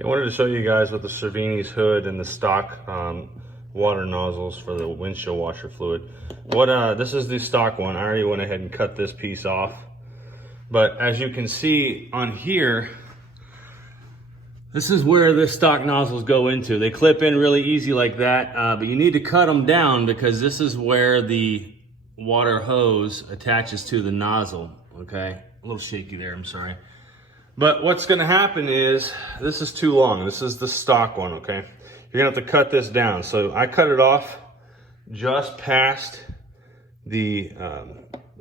I wanted to show you guys with the Cervinis hood and the stock water nozzles for the windshield washer fluid. This is the stock one. I already went ahead and cut this piece off. But as you can see on here, this is where the stock nozzles go into. They clip in really easy like that, but you need to cut them down because this is where the water hose attaches to the nozzle, okay? A little shaky there, I'm sorry. But what's gonna happen is, this is too long. This is the stock one, okay? You're gonna have to cut this down. So I cut it off just past the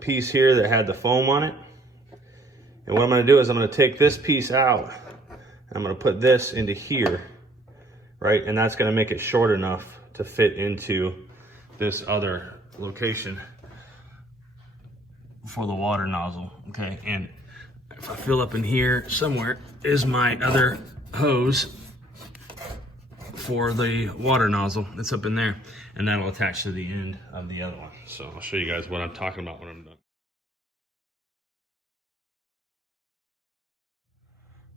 piece here that had the foam on it. And what I'm gonna do is I'm gonna take this piece out. I'm gonna put this into here, right? And that's gonna make it short enough to fit into this other location for the water nozzle, okay? And if I feel up in here somewhere is my other hose for the water nozzle. It's up in there, and that'll attach to the end of the other one. So I'll show you guys what I'm talking about when I'm done.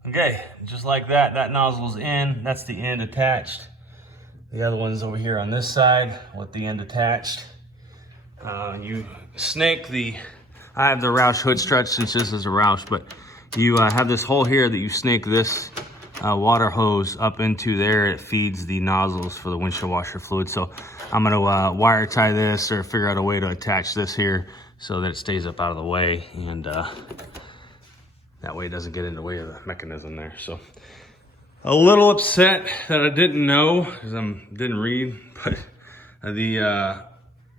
Okay, just like that, that nozzle's in, that's the end attached. The other one's over here on this side with the end attached. You snake I have the Roush hood stretch since this is a Roush, but you have this hole here that you snake this water hose up into there. It feeds the nozzles for the windshield washer fluid. So I'm gonna wire tie this or figure out a way to attach this here so that it stays up out of the way, and that way it doesn't get in the way of the mechanism there. So a little upset that I didn't know because I didn't read, but the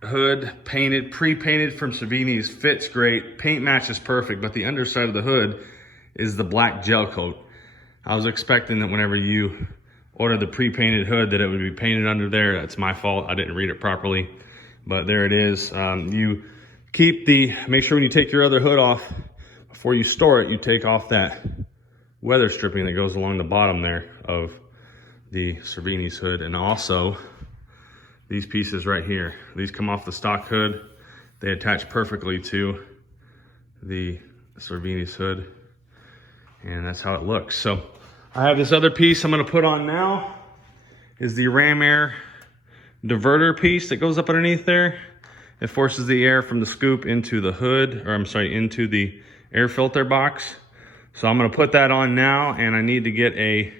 hood painted, pre-painted from Cervinis fits great. Paint match is perfect, but the underside of the hood is the black gel coat. I was expecting that whenever you order the pre-painted hood that it would be painted under there. That's my fault. I didn't read it properly, but there it is. You make sure when you take your other hood off, before you store it, you take off that weather stripping that goes along the bottom there of the Cervinis hood. And also these pieces right here, these come off the stock hood. They attach perfectly to the Cervinis hood, and that's how it looks. So I have this other piece I'm gonna put on now, is the Air Diverter piece that goes up underneath there. It forces the air from the scoop into the hood, or I'm sorry, into the air filter box. So I'm gonna put that on now, and I need to get a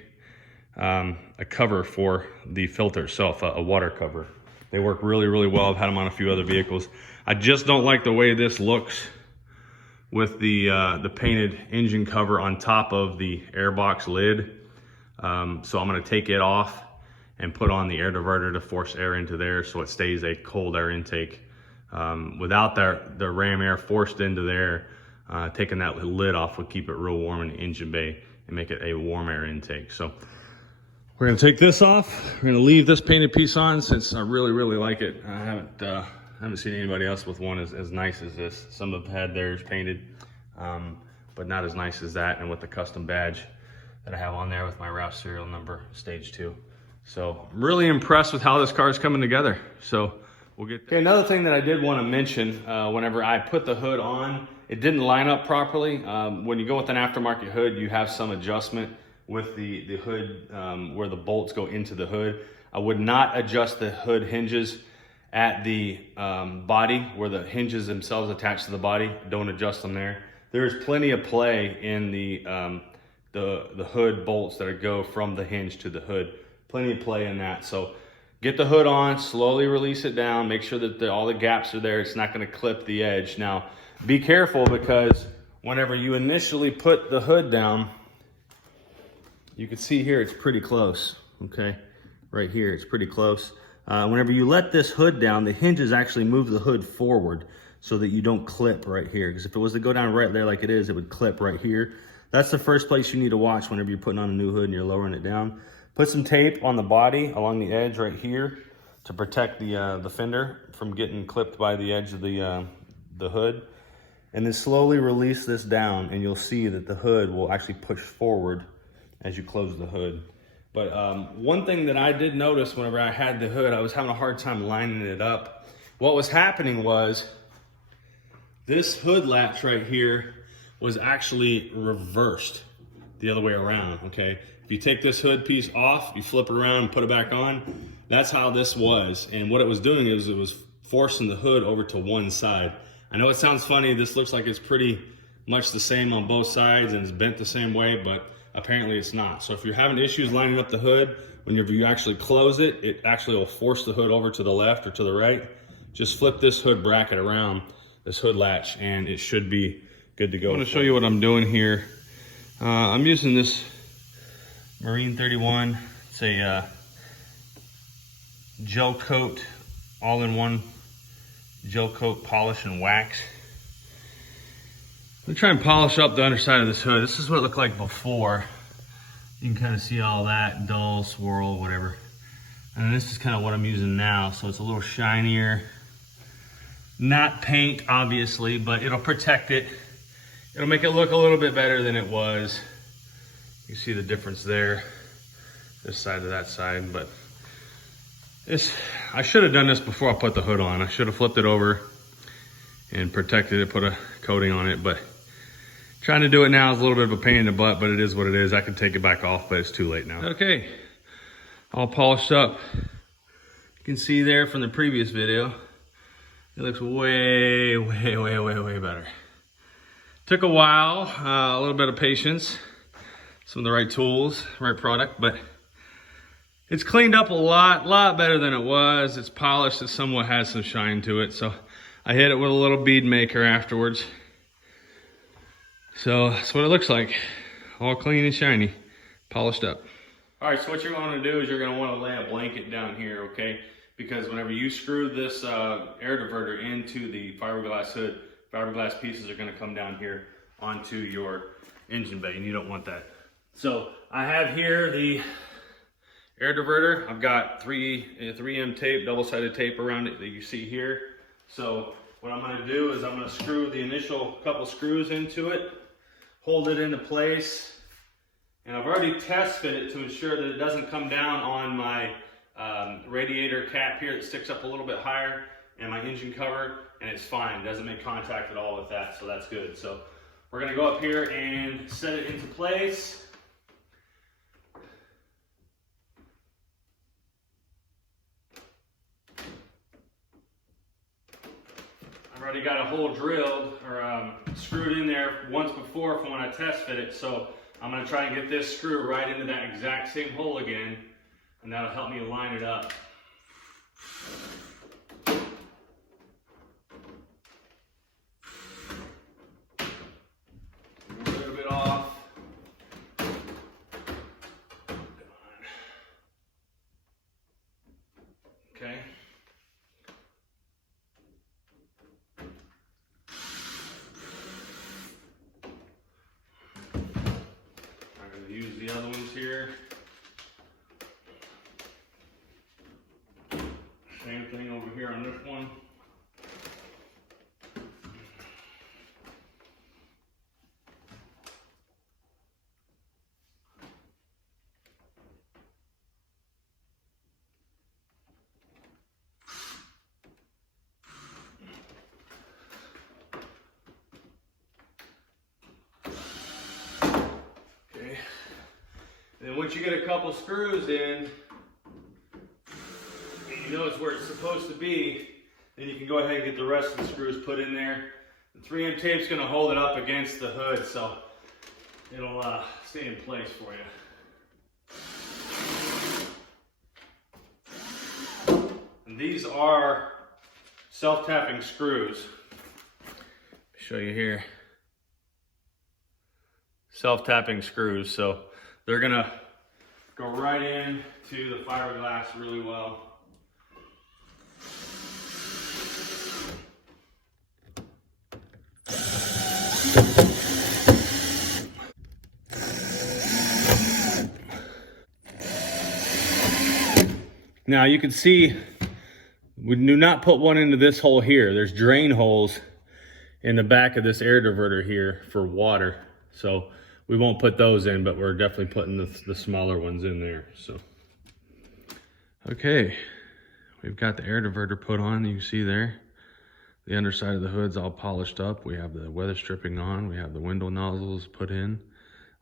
cover for the filter itself, a water cover. They work really, really well. I've had them on a few other vehicles. I just don't like the way this looks with the painted engine cover on top of the airbox lid. So I'm gonna take it off and put on the air diverter to force air into there so it stays a cold air intake. Without the ram air forced into there, taking that lid off would keep it real warm in the engine bay and make it a warm air intake. So we're gonna take this off. We're gonna leave this painted piece on since I really, really like it. I haven't seen anybody else with one as nice as this. Some have had theirs painted, but not as nice as that, and with the custom badge that I have on there with my Roush serial number, stage 2. So I'm really impressed with how this car is coming together. So we'll get there. Okay, another thing that I did want to mention, whenever I put the hood on, it didn't line up properly. When you go with an aftermarket hood, you have some adjustment with the hood where the bolts go into the hood. I would not adjust the hood hinges at the body where the hinges themselves attach to the body. Don't adjust them there. There's plenty of play in the hood bolts that go from the hinge to the hood. Plenty of play in that. So get the hood on, slowly release it down, make sure that all the gaps are there. It's not gonna clip the edge. Now, be careful because whenever you initially put the hood down, you can see here it's pretty close, okay? Right here, it's pretty close. Whenever you let this hood down, the hinges actually move the hood forward so that you don't clip right here. Because if it was to go down right there like it is, it would clip right here. That's the first place you need to watch whenever you're putting on a new hood and you're lowering it down. Put some tape on the body along the edge right here to protect the fender from getting clipped by the edge of the hood. And then slowly release this down, and you'll see that the hood will actually push forward as you close the hood. But one thing that I did notice whenever I had the hood, I was having a hard time lining it up. What was happening was this hood latch right here was actually reversed the other way around, okay? If If you take this hood piece off, you flip it around and put it back on, that's how this was. And what it was doing is it was forcing the hood over to one side. I know it sounds funny, this looks like it's pretty much the same on both sides and it's bent the same way, but apparently it's not. So if you're having issues lining up the hood, whenever you actually close it, it actually will force the hood over to the left or to the right. Just flip this hood bracket around, this hood latch, and it should be good to go. I'm gonna show you what I'm doing here. I'm using this Marine 31. It's a gel coat, all-in-one gel coat polish and wax. I'm gonna try and polish up the underside of this hood. This is what it looked like before. You can kind of see all that dull, swirl, whatever. And this is kind of what I'm using now. So it's a little shinier. Not paint, obviously, but it'll protect it. It'll make it look a little bit better than it was. You see the difference there, this side to that side. But this, I should have done this before I put the hood on. I should have flipped it over and protected it, put a coating on it. But trying to do it now is a little bit of a pain in the butt, but it is what it is. I can take it back off, but it's too late now. Okay, all polished up. You can see there from the previous video, it looks way, way, way, way, way better. Took a while, a little bit of patience, some of the right tools, right product, but it's cleaned up a lot better than it was. It's polished, it somewhat has some shine to it. So I hit it with a little bead maker afterwards. So that's what it looks like, all clean and shiny, polished up. All right, so what you're gonna do is you're gonna wanna lay a blanket down here, okay? Because whenever you screw this air diverter into the fiberglass hood, fiberglass pieces are gonna come down here onto your engine bay, and you don't want that. So I have here the air diverter. I've got 3M tape, double-sided tape around it that you see here. So what I'm gonna do is I'm gonna screw the initial couple screws into it, hold it into place, and I've already test fit it to ensure that it doesn't come down on my radiator cap here that sticks up a little bit higher and my engine cover, and it's fine. It doesn't make contact at all with that, so that's good. So we're gonna go up here and set it into place. I've already got a hole drilled or screwed in there once before from when I test fit it, so I'm gonna try and get this screw right into that exact same hole again, and that'll help me line it up. A little bit off. Okay. I'm going to use the other ones here. Same thing over here on this one. Okay. And then once you get a couple screws in, you know it's where it's supposed to be, then you can go ahead and get the rest of the screws put in there. The 3M tape's going to hold it up against the hood, so it'll stay in place for you. And these are self-tapping screws. Show you here. Self-tapping screws, so they're going to go right in to the fiberglass really well. Now you can see we do not put one into this hole here. There's drain holes in the back of this air diverter here for water. So we won't put those in, but we're definitely putting the smaller ones in there. So, okay, we've got the air diverter put on, you can see there. The underside of the hood's all polished up. We have the weather stripping on. We have the window nozzles put in.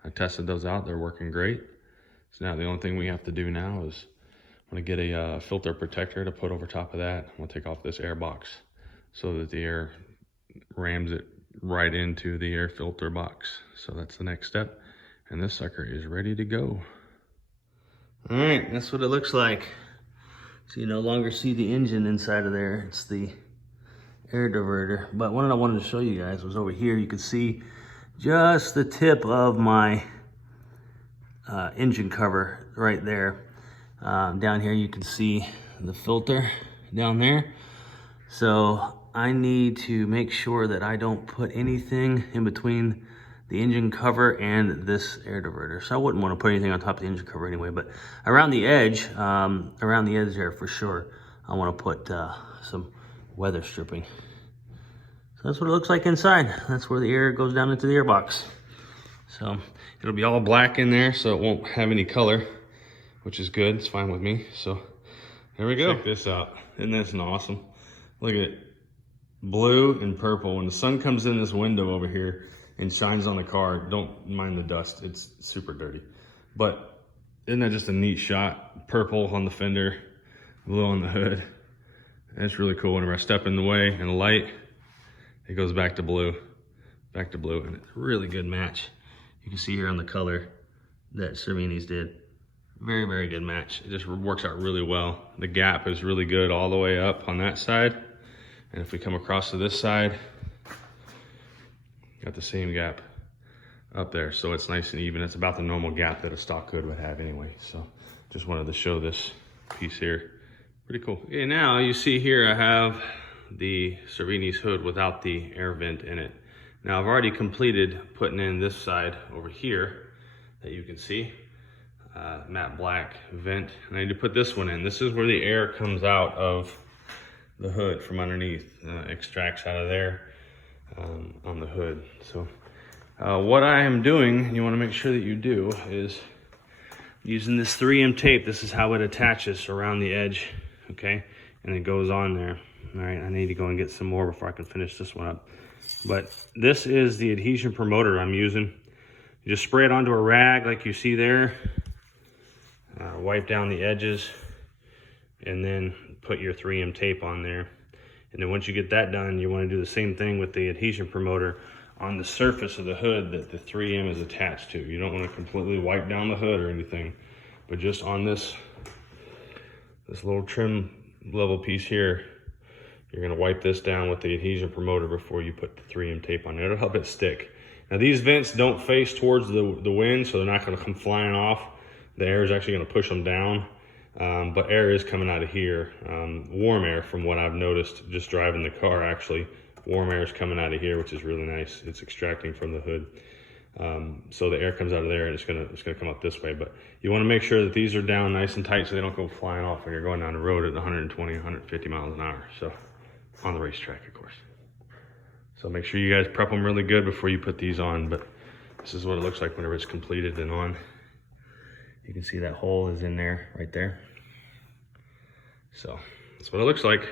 I tested those out, they're working great. So now the only thing we have to do now is I'm gonna get a filter protector to put over top of that. I'm gonna take off this air box so that the air rams it right into the air filter box. So that's the next step. And this sucker is ready to go. All right, that's what it looks like. So you no longer see the engine inside of there. It's the air diverter. But what I wanted to show you guys was over here. You can see just the tip of my engine cover right there. Down here you can see the filter down there. So I need to make sure that I don't put anything in between the engine cover and this air diverter. So I wouldn't want to put anything on top of the engine cover anyway, but around the edge there for sure, I want to put some weather stripping. So that's what it looks like inside. That's where the air goes down into the air box. So it'll be all black in there, so it won't have any color, which is good. It's fine with me. So there we go. Check this out. Isn't this awesome? Look at it. Blue and purple. When the sun comes in this window over here and shines on the car, don't mind the dust. It's super dirty. But isn't that just a neat shot? Purple on the fender, blue on the hood. That's really cool. Whenever I step in the way and the light, it goes back to blue, and it's a really good match. You can see here on the color that Cervinis did. Very, very good match. It just works out really well. The gap is really good all the way up on that side. And if we come across to this side, got the same gap up there. So it's nice and even. It's about the normal gap that a stock hood would have anyway. So just wanted to show this piece here. Pretty cool. Okay, now you see here I have the Cervinis hood without the air vent in it. Now I've already completed putting in this side over here that you can see, matte black vent. And I need to put this one in. This is where the air comes out of the hood from underneath, extracts out of there on the hood. So what I am doing, you want to make sure that you do, is using this 3M tape. This is how it attaches around the edge, okay? And it goes on there. All right, I need to go and get some more before I can finish this one up. But this is the adhesion promoter I'm using. You just spray it onto a rag like you see there. Wipe down the edges and then put your 3M tape on there. And then once you get that done, you want to do the same thing with the adhesion promoter on the surface of the hood that the 3M is attached to. You don't want to completely wipe down the hood or anything, but just on this little trim level piece here, you're going to wipe this down with the adhesion promoter before you put the 3M tape on there. It'll help it stick. Now these vents don't face towards the wind, so they're not going to come flying off. The air is actually going to push them down, but air is coming out of here. Warm air, from what I've noticed just driving the car, actually. Warm air is coming out of here, which is really nice. It's extracting from the hood. So the air comes out of there and it's gonna come up this way. But you want to make sure that these are down nice and tight so they don't go flying off when you're going down the road at 120, 150 miles an hour. So on the racetrack, of course. So make sure you guys prep them really good before you put these on. But this is what it looks like whenever it's completed and on. You can see that hole is in there, right there. So that's what it looks like.